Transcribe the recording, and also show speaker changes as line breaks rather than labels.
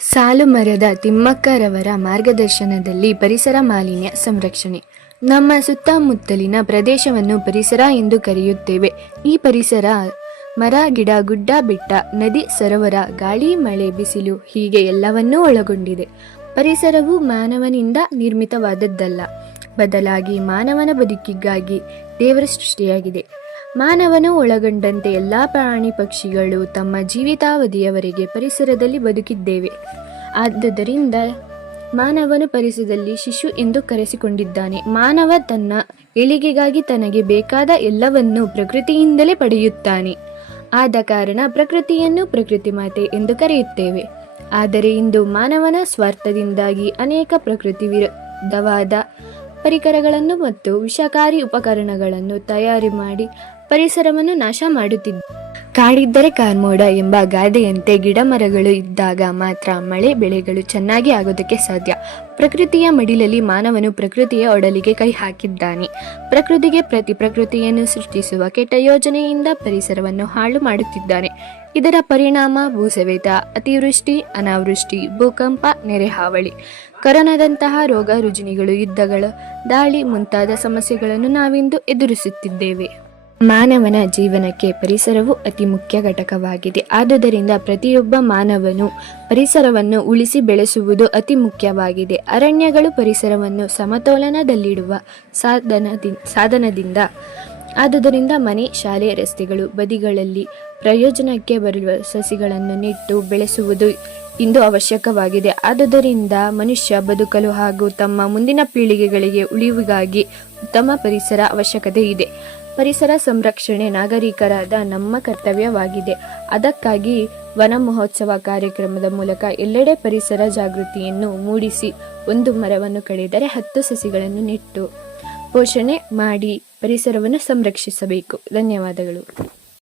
ಸಾಲು ಮರದ ತಿಮ್ಮಕ್ಕರವರ ಮಾರ್ಗದರ್ಶನದಲ್ಲಿ ಪರಿಸರ ಮಾಲಿನ್ಯ ಸಂರಕ್ಷಣೆ. ನಮ್ಮ ಸುತ್ತಮುತ್ತಲಿನ ಪ್ರದೇಶವನ್ನು ಪರಿಸರ ಎಂದು ಕರೆಯುತ್ತೇವೆ. ಈ ಪರಿಸರ ಮರ, ಗಿಡ, ಗುಡ್ಡ, ಬೆಟ್ಟ, ನದಿ, ಸರೋವರ, ಗಾಳಿ, ಮಳೆ, ಬಿಸಿಲು ಹೀಗೆ ಎಲ್ಲವನ್ನೂ ಒಳಗೊಂಡಿದೆ. ಪರಿಸರವು ಮಾನವನಿಂದ ನಿರ್ಮಿತವಾದದ್ದಲ್ಲ. ಬದಲಾಗಿ ಮಾನವನ ಬದುಕಿಗಾಗಿ ದೇವರ ಸೃಷ್ಟಿಯಾಗಿದೆ. ಮಾನವನು ಒಳಗೊಂಡಂತೆ ಎಲ್ಲ ಪ್ರಾಣಿ ಪಕ್ಷಿಗಳು ತಮ್ಮ ಜೀವಿತಾವಧಿಯವರೆಗೆ ಪರಿಸರದಲ್ಲಿ ಬದುಕಿದ್ದೇವೆ. ಆದ್ದರಿಂದ ಮಾನವನು ಪರಿಸರದಲ್ಲಿ ಶಿಶು ಎಂದು ಕರೆಸಿಕೊಂಡಿದ್ದಾನೆ. ಮಾನವ ತನ್ನ ಏಳಿಗೆಗಾಗಿ ತನಗೆ ಬೇಕಾದ ಎಲ್ಲವನ್ನು ಪ್ರಕೃತಿಯಿಂದಲೇ ಪಡೆಯುತ್ತಾನೆ. ಆದ ಕಾರಣ ಪ್ರಕೃತಿಯನ್ನು ಪ್ರಕೃತಿ ಮಾತೆ ಎಂದು ಕರೆಯುತ್ತೇವೆ. ಆದರೆ ಇಂದು ಮಾನವನ ಸ್ವಾರ್ಥದಿಂದಾಗಿ ಅನೇಕ ಪ್ರಕೃತಿ ವಿರುದ್ಧವಾದ ಪರಿಕರಗಳನ್ನು ಮತ್ತು ವಿಷಕಾರಿ ಉಪಕರಣಗಳನ್ನು ತಯಾರಿ ಮಾಡಿ ಪರಿಸರವನ್ನು ನಾಶ ಮಾಡುತ್ತಿದ್ದ ಕಾಡಿದ್ದರೆ ಕಾರ್ಮೋಡ ಎಂಬ ಗಾದೆಯಂತೆ ಗಿಡ ಮರಗಳು ಇದ್ದಾಗ ಮಾತ್ರ ಮಳೆ ಬೆಳೆಗಳು ಚೆನ್ನಾಗಿ ಆಗೋದಕ್ಕೆ ಸಾಧ್ಯ. ಪ್ರಕೃತಿಯ ಮಡಿಲಲ್ಲಿ ಮಾನವನು ಪ್ರಕೃತಿಯ ಒಡಲಿಗೆ ಕೈ ಹಾಕಿದ್ದಾನೆ. ಪ್ರಕೃತಿಗೆ ಪ್ರತಿ ಪ್ರಕೃತಿಯನ್ನು ಸೃಷ್ಟಿಸುವ ಕೆಟ್ಟ ಯೋಜನೆಯಿಂದ ಪರಿಸರವನ್ನು ಹಾಳು ಮಾಡುತ್ತಿದ್ದಾನೆ. ಇದರ ಪರಿಣಾಮ ಭೂಸವೆತ, ಅತಿವೃಷ್ಟಿ, ಅನಾವೃಷ್ಟಿ, ಭೂಕಂಪ ನೆರೆ ಹಾವಳಿ ಕರೋನಾದಂತಹ ರೋಗ ರುಜಿನಿಗಳು, ಯುದ್ಧಗಳು, ದಾಳಿ ಮುಂತಾದ ಸಮಸ್ಯೆಗಳನ್ನು ನಾವಿಂದು ಎದುರಿಸುತ್ತಿದ್ದೇವೆ. ಮಾನವನ ಜೀವನಕ್ಕೆ ಪರಿಸರವು ಅತಿ ಮುಖ್ಯ ಘಟಕವಾಗಿದೆ. ಆದುದರಿಂದ ಪ್ರತಿಯೊಬ್ಬ ಮಾನವನು ಪರಿಸರವನ್ನು ಉಳಿಸಿ ಬೆಳೆಸುವುದು ಅತಿ ಮುಖ್ಯವಾಗಿದೆ. ಅರಣ್ಯಗಳು ಪರಿಸರವನ್ನು ಸಮತೋಲನದಲ್ಲಿಡುವ ಸಾಧನದಿ, ಸಾಧನದಿಂದ. ಆದುದರಿಂದ ಮನೆ, ಶಾಲೆ, ರಸ್ತೆಗಳು, ಬದಿಗಳಲ್ಲಿ ಪ್ರಯೋಜನಕ್ಕೆ ಬರುವ ಸಸಿಗಳನ್ನು ನೆಟ್ಟು ಬೆಳೆಸುವುದು ಇಂದು ಅವಶ್ಯಕವಾಗಿದೆ. ಆದುದರಿಂದ ಮನುಷ್ಯ ಬದುಕಲು ಹಾಗೂ ತಮ್ಮ ಮುಂದಿನ ಪೀಳಿಗೆಗಳಿಗೆ ಉಳಿವಿಗಾಗಿ ಉತ್ತಮ ಪರಿಸರ ಅವಶ್ಯಕತೆ ಇದೆ. ಪರಿಸರ ಸಂರಕ್ಷಣೆ ನಾಗರಿಕರಾದ ನಮ್ಮ ಕರ್ತವ್ಯವಾಗಿದೆ. ಅದಕ್ಕಾಗಿ ವನ ಮಹೋತ್ಸವ ಕಾರ್ಯಕ್ರಮದ ಮೂಲಕ ಎಲ್ಲೆಡೆ ಪರಿಸರ ಜಾಗೃತಿಯನ್ನು ಮೂಡಿಸಿ ಒಂದು ಮರವನ್ನು ಕಡಿದರೆ ಹತ್ತು ಸಸಿಗಳನ್ನು ನೆಟ್ಟು ಪೋಷಣೆ ಮಾಡಿ ಪರಿಸರವನ್ನು ಸಂರಕ್ಷಿಸಬೇಕು. ಧನ್ಯವಾದಗಳು.